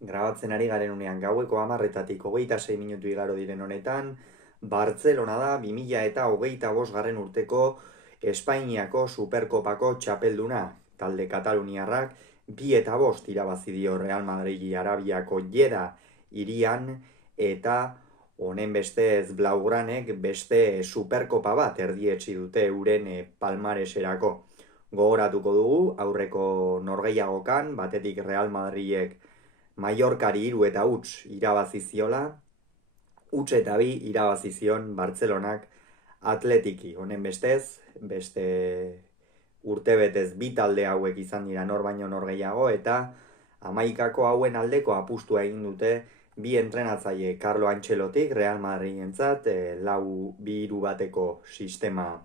grabatzen ari garen unean gaueko 10:00 26 minutu igaro diren honetan, Bartzelona da 2025 garren urteko Espainiako Superkopako txapelduna. Talde Kataluniarrak 2-5 irabazi dio Real Madridi Arabiako Jeda hirian eta honen bestez blaugranek beste Superkopa bat erdietsi dute euren palmareserako. Gogoratuko dugu aurreko norgehiagokan, batetik Real Madridek Mallorcari 3-0 irabazi ziola, 2-2 irabazi zion Bartzelonak Atletiki. Honen bestez, beste urtebetez bi talde hauek izan dira nor baino nor gehiago eta 11 hauen aldeko apustua egin dute bi entrenatzaile Carlo Ancelottik Real Madridentzat 4-2-3 bateko sistema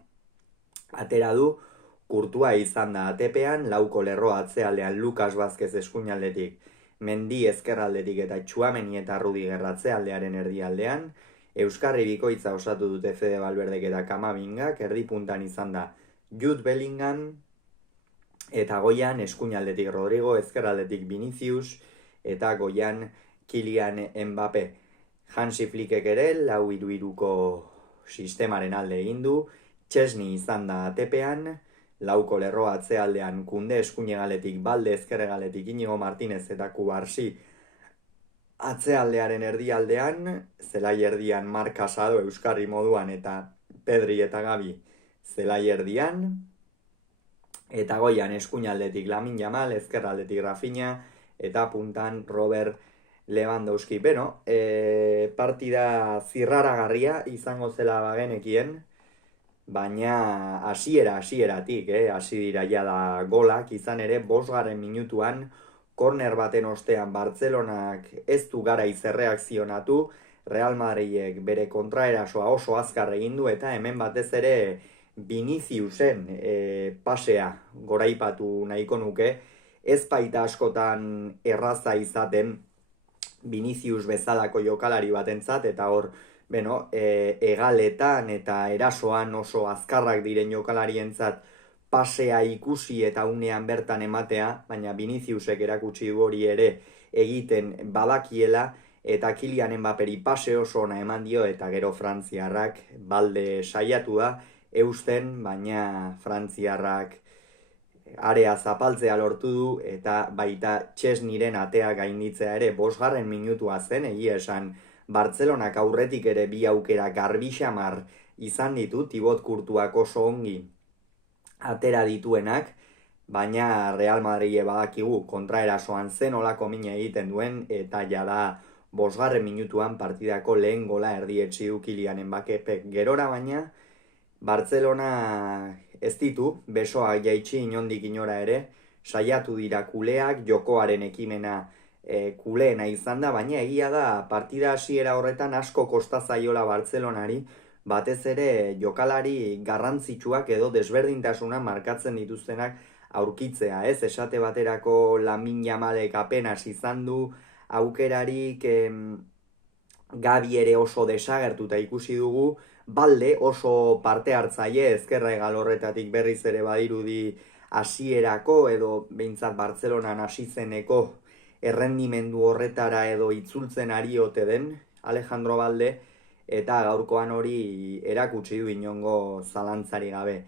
atera du. Kurtua izan da atepean, lauko lerroa atzealdean Lucas Vázquez eskuinaldetik, Mendi ezkerraldetik eta Txuameni eta Rudiger atzealdearen erdialdean, Euskarri bikoitza osatu dute Fede Valverdek eta Kamabingak, erdipuntan izan da Jude Bellingham, eta goian eskuinaldetik Rodrigo, ezkerraldetik Vinicius, eta goian Kylian Mbappé. Hansi Flickek ere 4-3-3ko sistemaren alde egin du, Chesney izan da atepean, lauko lerroa atzealdean Kunde eskuinegaletik, Balde ezkerregaletik, Inigo Martinez eta Kubarsi atzealdearen erdialdean, zelai erdian Marc Casado Euskarri moduan eta Pedri eta Gabi zelai erdian, eta goian eskuinaldetik Lamine Yamal, ezkerraldetik Rafinha eta puntan Robert Lewandowski. Beno, partida zirraragarria izango zela bagenekien, baina hasieratik, hasi dira jada golak, izan ere 5. minutuan korner baten ostean Bartzelonak ez du garaiz erreakzionatu, Real Madridek bere kontraerasoa oso azkar egin du eta hemen batez ere Viniciusen pasea goraipatu nahiko nuke, ez baita askotan erraza izaten Vinicius bezalako jokalari batentzat, eta hor egaletan eta erasoan oso azkarrak diren jokalarientzat pasea ikusi eta unean bertan ematea, baina Viniciusek erakutsi du hori ere egiten badakiela, eta Kylian Mbapperi pase oso ona eman dio, eta gero frantziarrak Balde saiatu da eusten, baina frantziarrak area zapaltzea lortu du, eta baita Chesneyren atea gainditzea ere 5. minutua zen, egia esan Bartzelonak aurretik ere bi aukera garbi xamar izan ditu, Thibaut Courtoisek oso ongi atera dituenak, baina Real Madrid badakigu kontraerasoan zen olako mina egiten duen, eta jada 5. minutuan partidako lehen gola erdietsi du Kylian Mbappek. Gerora baina Bartzelona ez ditu besoak jaitsi inondik inora ere, saiatu dira kuleak, jokoaren ekimena kuleena izan da, baina egia da partida hasiera horretan asko kosta zaiola Bartzelonari, batez ere jokalari garrantzitsuak edo desberdintasuna markatzen dituztenak aurkitzea, ez? Esate baterako Lamine Yamalek apenas izan du aukerarik, Gabi ere oso desagertuta ikusi dugu, Balde oso parte hartzaile ezkerra egal horretatik berriz ere badirudi hasierako edo behintzat Bartzelonan hasi zeneko errendimendu horretara edo itzultzen ari ote den Alejandro Balde, eta gaurkoan hori erakutsi du inongo zalantzari gabe.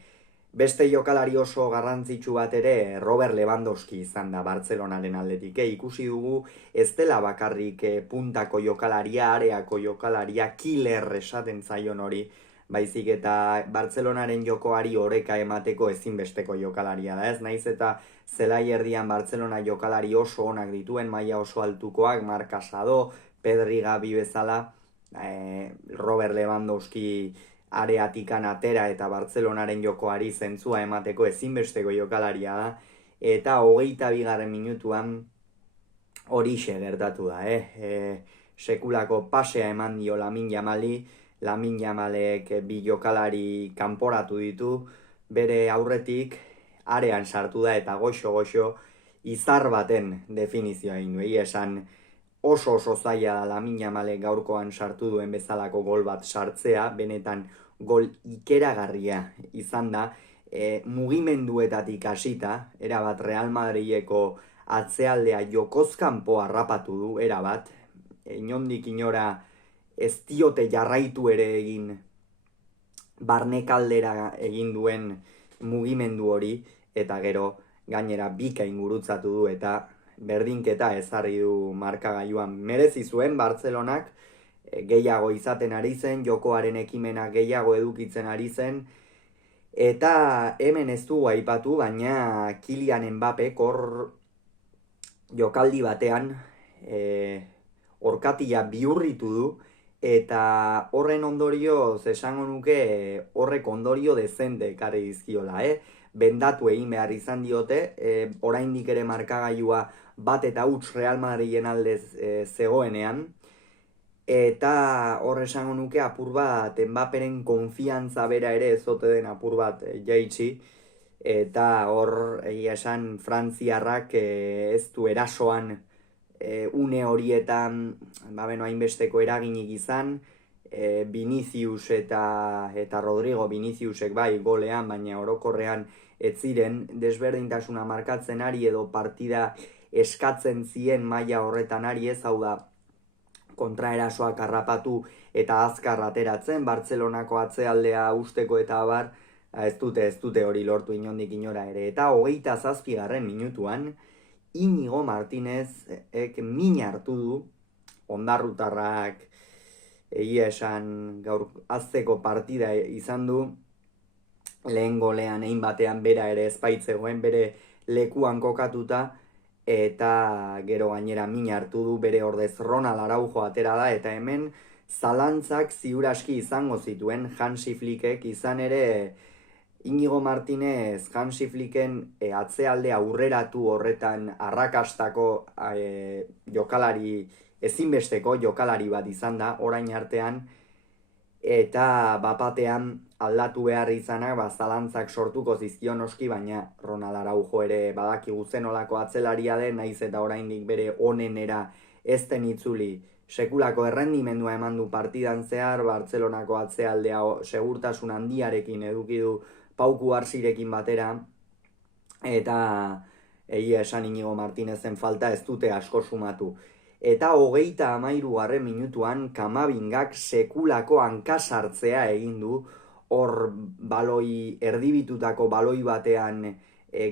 Beste jokalari oso garrantzitsu bat ere Robert Lewandowski izan da Bartzelonaren aldetik. Ikusi dugu ez dela bakarrik puntako jokalaria, areako jokalaria, killer esaten zaion hori, baizik eta Bartzelonaren jokoari oreka emateko ezinbesteko jokalaria da, ez? Naiz eta zelai erdian Bartzelona jokalari oso onak dituen, maila oso altukoak, Marc Casado, Pedri, Gabi bezala, Robert Lewandowski areatikan atera eta Bartzelonaren jokoari zentzua emateko ezinbesteko jokalaria da, eta 22. minutuan horixe gertatu da, sekulako pasea eman dio Lamine Yamali, Lamine Yamalek bi jokalari kanporatu ditu, bere aurretik arean sartu da eta goxo izar baten definizioa egin du, esan oso zaila da Lamine Yamalek gaurkoan sartu duen bezalako gol bat sartzea, benetan gol ikeragarria izan da, mugimenduetatik hasita, erabat Real Madrileko atzealdea jokozkanpo harrapatu du, erabat, inondik inora ez diote jarraitu ere egin barnekaldera egin duen mugimendu hori, eta gero gainera bikain gurutzatu du eta berdinketa ezarri du markagailuan. Merezi zuen Bartzelonak, gehiago izaten ari zen, jokoaren ekimena gehiago edukitzen ari zen, eta hemen ez du aipatu, baina Kylian Mbappek hor jokaldi batean orkatia bihurritu du, eta horren ondorioz esango nuke horrek ondorio dezente ekarri dizkiola, bendatu egin behar izan diote, oraindik ere markagailua bat eta huts Real Madrilen aldez zegoenean, eta hor esango nuke apur bat Mbapperen konfiantza bera ere ez ote den apur bat jaitsi, eta hor egia esan frantziarrak ez du erasoan une horietan hainbesteko eraginik izan, Vinicius eta Rodrigo, Viniciusek bai golean, baina orokorrean ez ziren desberdintasuna markatzen ari edo partida eskatzen zien maila horretan ari, ez hau da kontraerasoak harrapatu eta azkar ateratzen, Bartzelonako atzealdea usteko eta abar, ez dute hori lortu inondik inora ere. Eta 27. minutuan Íñigo Martínezek min hartu du, ondarrutarrak egia esan gaur azteko partida izan du, lehen golean egin batean bera ere ezpaitzegoen bere lekuan kokatuta, eta gero gainera min hartu du bere ordez Ronald Araujo atera da, eta hemen zalantzak ziuraski izango zituen Hansi Flickek, izan ere Íñigo Martínez Hansi Flicken atzealdea aurreratu horretan arrakastako jokalari, ezinbesteko jokalari bat izan da orain artean, eta bapatean aldatu behar izanak zalantzak sortuko zizkion noski, baina Ronald Araujo ere badakigu zenolako atzelaria den, naiz eta oraindik bere onenera ez den itzuli sekulako errendimendua eman du partidan zehar, Bartzelonako atzealdea segurtasun handiarekin eduki du Pau Kubarsirekin batera, eta egia esan Íñigo Martínezen falta ez dute asko sumatu. Eta 33. minutuan Kamabingak sekulako hankasartzea egin du, hor baloi, erdibitutako baloi batean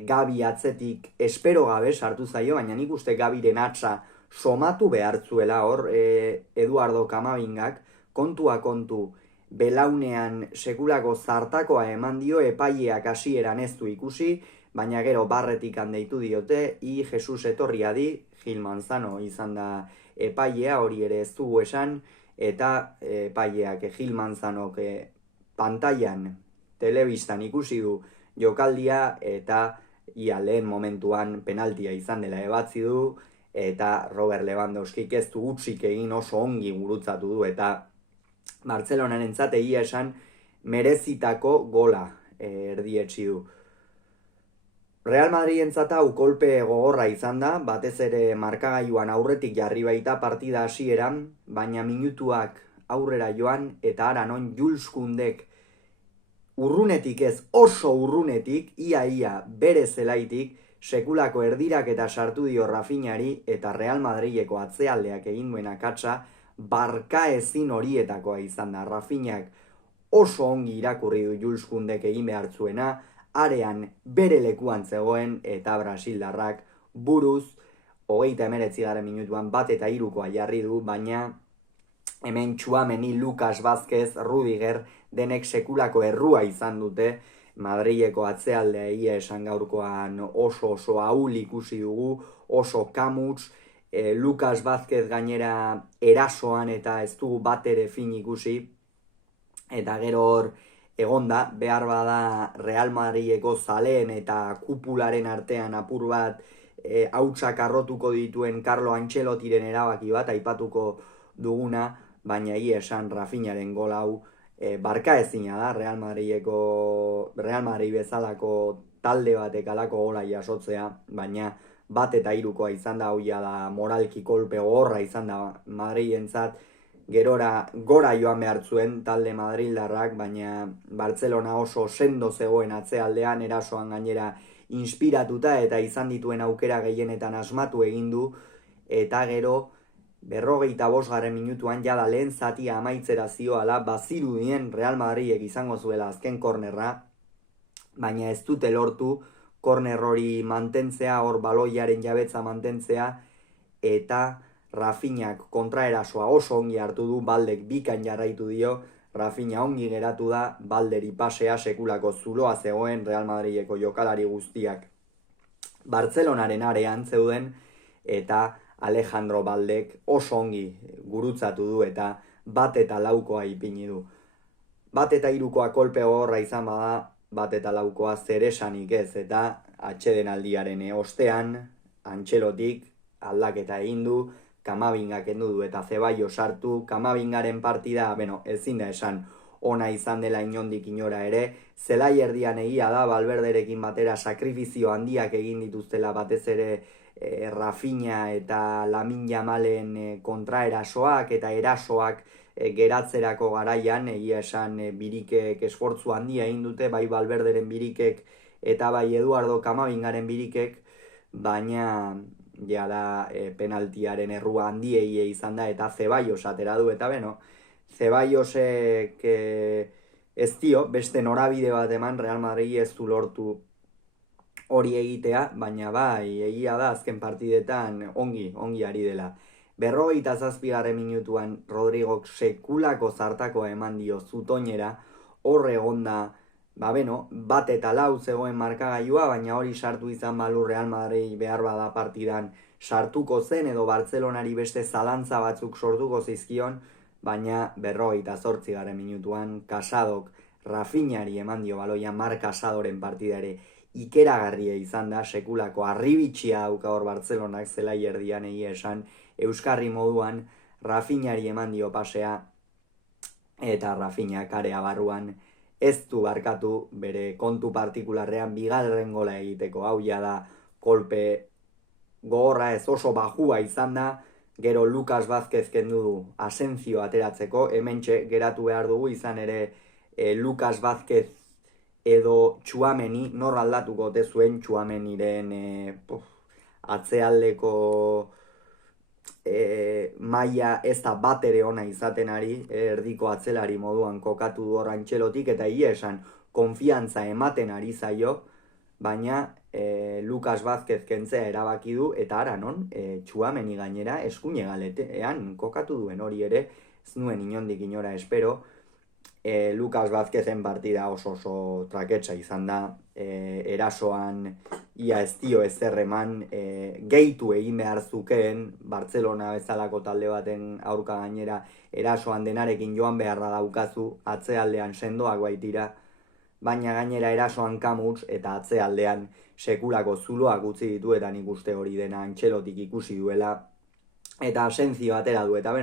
Gabi atzetik espero gabe sartu zaio, baina nik uste Gabiren atza somatu behartzuela hor Eduardo Kamabingak, kontua kontu, belaunean sekulako zartakoa eman dio, epaileak hasieran ez du ikusi, baina gero barretik handeitu diote, Jesus etorria di, Gil Manzano izan da epailea, hori ere ez dugu esan, eta epaileak Gil Manzanok pantailan, telebistan ikusi du jokaldia, eta ia lehen momentuan penaltia izan dela ebatzi du, eta Robert Lewandowskik ez du hutsik egin, oso ongi gurutzatu du, eta Bartzelonarentzat egia esan merezitako gola erdietsi du. Real Madridentzat hau kolpe gogorra izan da, batez ere markagailuan aurretik jarri baita partida hasieran, baina minutuak aurrera joan, eta ara non Jules Koundek urrunetik ez, oso urrunetik, ia bere zelaitik, sekulako erdirak eta sartu dio Rafinhari, eta Real Madrileko atzealdeak egin duen akatsa, barka ezin horietakoa izan da. Rafinhak oso ongi irakurri du Jules Koundek egin behar zuena, arean bere lekuan zegoen, eta brasildarrak buruz 39. minutuan 1-3 jarri du, baina hemen Tchouaméni, Lucas Vázquez, Rudiger denek sekulako errua izan dute. Madrileko atzealdea egia esan gaurkoan oso ahul ikusi dugu, oso kamuts, Lucas Vázquez gainera erasoan eta ez dugu bat ere fin ikusi, eta gero hor egonda, behar bada Real Madrileko zaleen eta kupularen artean apur bat hautsak arrotuko dituen Carlo Ancelottiren erabaki bat aipatuko duguna, baina egia esan Rafinharen gol hau barka ezina da Real Madrid bezalako talde batek alako gola jasotzea, baina 1-3 izan da, hauia da moralki kolpe gogorra izan da Madridentzat, gora joan behar zuen talde madrildarrak, baina Bartzelona oso sendo zegoen atzealdean, erasoan gainera inspiratuta eta izan dituen aukera gehienetan asmatu egin du, eta gero 45. minutuan jada lehen zatia amaitzera zioala, bazirudien Real Madridek izango zuela azken kornerra, baina ez dute lortu korner hori mantentzea, hor baloiaren jabetza mantentzea, eta Rafinhak kontraerasoa oso ongi hartu du, Baldek bikan jarraitu dio, Rafinha ongi geratu da, Balderi pasea sekulako zuloa zegoen Real Madrideko jokalari guztiak Bartzelonaren arean zeuden, eta Alejandro Baldek oso ongi gurutzatu du eta 1-laukoa ipini du. 1-3koa kolpe gogorra izan bada, 1-laukoa zer esanik ez, eta atsedenaldiaren ostean Antxelotik aldaketa egin du, Kamavinga kendu du eta Zeballos sartu. Kamavingaren partida, ezin da esan ona izan dela inondik inora ere, zelai erdian egia da, Valverderekin batera sakrifizio handiak egin dituztela, batez ere Rafinha eta Lamine Yamalen kontraerasoak eta erasoak geratzerako garaian, egia esan birikek esfortzu handia egin dute, bai Valverderen birikek eta bai Eduardo Kamavingaren birikek, baina da penaltiaren errua handiei izan da eta Zeballos atera du, eta Zeballosek ez dio, beste norabide bat eman, Real Madrid ez du lortu hori egitea, baina bai, egia da azken partidetan ongi ari dela. 47. minutuan Rodrigok sekulako zartakoa eman dio Zutoinera, hor egonda, 1-4 zegoen markagailua, baina hori sartu izan balu Real Madrid behar bada partidan sartuko zen, edo Bartzelonari beste zalantza batzuk sortuko zizkion, baina 48. minutuan Casadok Rafinhari eman dio baloia, Marc Casadoren partida ere ikeragarria izan da, sekulako arribitxia dauka hor Bartzelonak zelai erdian egia esan, euskarri moduan Rafinhari eman dio pasea, eta Rafinha karea barruan ez du barkatu bere kontu partikularrean bigarren gola egiteko. Hau da kolpe gogorra, ez oso bajua izan da, gero Lucas Vázquez kendu du Asensio ateratzeko, hementxe geratu behar dugu, izan ere Lucas Vázquez edo Tchouaméni, nor aldatuko ote zuen Tchouameniren atzealdeko maila ez da bat ere ona izaten ari, erdiko atzelari moduan kokatu du hor Antxelotik, eta egia esan konfiantza ematen ari zaio, baina Lucas Vázquez kentzea erabaki du, eta ara non, Tchouaméni gainera eskuine galetean kokatu duen, hori ere ez nuen inondik inora espero. Lucas Vázquezen partida oso traketsa izan da, erasoan ia ez dio ezer eman, gehitu egin behar zukeen, Bartzelona bezalako talde baten aurka gainera erasoan denarekin joan beharra daukazu, atzealdean sendoak baitira, baina gainera erasoan kamuts eta atzealdean sekulako zuloak utzi ditu, eta nik uste hori dena Antxelotik ikusi duela, eta Asensio atera du, eta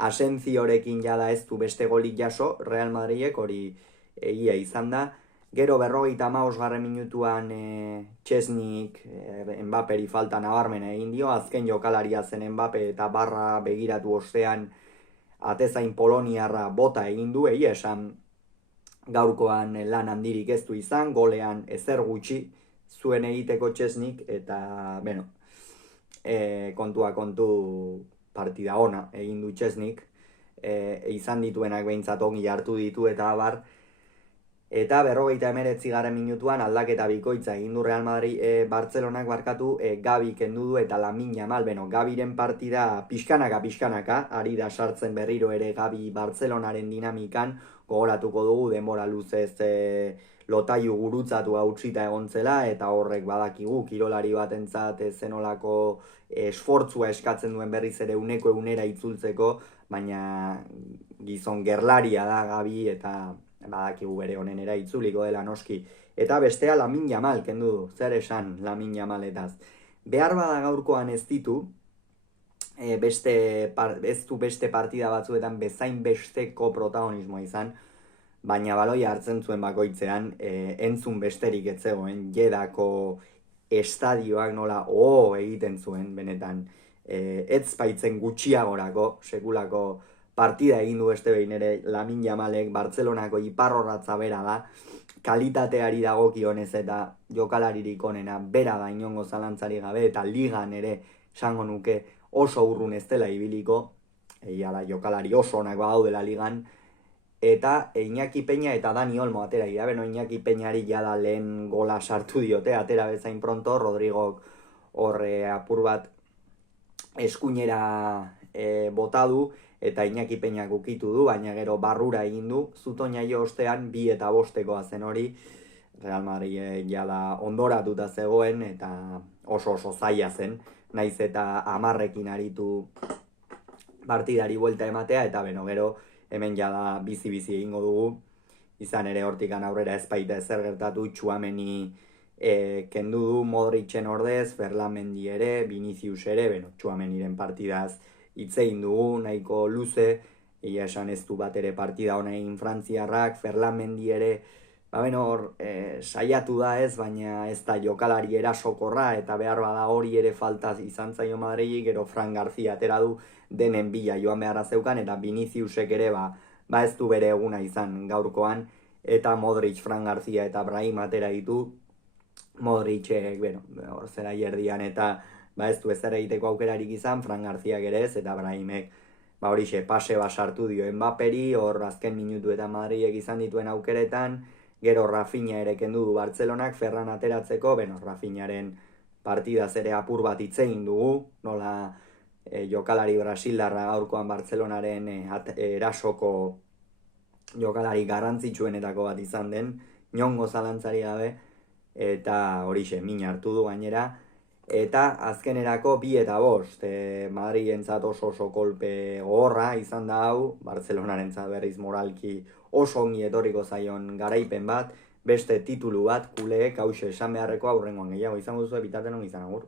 Asensiorekin jada ez du beste golik jaso, Real Madridek hori egia izan da. Gero 55. minutuan Txesnik Mbapperi falta nabarmena egin dio, azken jokalaria zen Mbappe eta barra begiratu ostean atezain poloniarra bota egin du, egia esan gaurkoan lan handirik ez du izan, golean ezer gutxi zuen egiteko Txesnik, eta kontua kontu partida ona egin du Txesnik, izan dituenak behintzat ongi hartu ditu eta abar, eta 59. minutuan aldaketa bikoitza egin du Real Madrid, Bartzelonak Gavi kendu du eta Lamine Yamal, Gaviren partida pixkanaka, ari da sartzen berriro ere Gavi Bartzelonaren dinamikan, gogoratuko dugu denbora luzez lotailu gurutzatu hautsita egontzela, eta horrek badakigu kirolari batentzat zenolako esfortzua eskatzen duen berriz ere uneko unera itzultzeko, baina gizon gerlaria da Gavi, eta badakigu bere honenera itzuliko dela noski. Eta bestea Lamine Yamal kendu du, zer esan Lamine Yamaletaz. Behar bada gaurkoan ez ditu, ez du beste partida batzuetan bezain besteko protagonismoa izan, baina baloia hartzen zuen bakoitzean, entzun besterik ez zegoen, Jedako estadioak nola egiten zuen, benetan, ez baitzen gutxiagorako sekulako partida egin du beste behin ere Lamine Yamalek, Bartzelonako iparrorratza bera da, kalitateari dagokionez eta jokalaririk onena bera da inongo zalantzari gabe, eta ligan ere esango nuke oso urrun ez dela ibiliko, egia da jokalari oso onak badaudela ligan, eta Iñaki Peña eta Dani Olmo atera dira, beno Iñaki Peñari jada lehen gola sartu diote, atera bezain pronto, Rodrigo horre apur bat eskuinera bota du, eta Iñaki Peñak ukitu du, baina gero barrura egin du, Zutoina jo ostean 2 eta 5 zen hori, Real Madrid jada ondoratuta zegoen, eta oso zaila zen, naiz eta 10ekin aritu partidari buelta ematea, eta beno gero hemen jada bizi egingo dugu, izan ere hortikan aurrera ez baita ezer gertatu, Tchouaméni kendu du, Modricen ordez, Ferland ere, Vinicius ere, beno, Tchouaméniren partidaz hitz egin dugu, nahiko luze, egia esan ez du bat ere partida honein frantziarrak, Ferland ere, hor saiatu da ez, baina ez da jokalari erasokorra, eta behar bada hori ere falta izan zaio Madridik, gero Fran Garcia atera du, denen bila joan beharra zeukan, eta Viniciusek ere ez du bere eguna izan gaurkoan, eta Modric, Fran Garcia eta Brahim atera ditu, Modricek, hor zera jerdian, eta ez du ezer egiteko aukerarik izan, Fran Garziak ere ez, eta Brahimek, horixe, pase sartu dio Mbapperi, hor azken minutu eta Madridek izan dituen aukeretan, gero Rafinha ere kendu du Bartzelonak, Ferran ateratzeko, Rafinharen partidaz ere apur bat hitz egin dugu, nola jokalari brasildarra gaurkoan Bartzelonaren erasoko jokalari garrantzitsuenetako bat izan den, inongo zalantzari gabe, eta horixe, min hartu du gainera, eta azkenerako 2 eta 5, Madridentzat oso kolpe gogorra izan da hau, Bartzelonarentzat berriz moralki oso ongi etorriko zaion garaipen bat, beste titulu bat, kuleek hause esan beharreko aurrengoan gehiago izango duzu, bitartean ongi izan agur.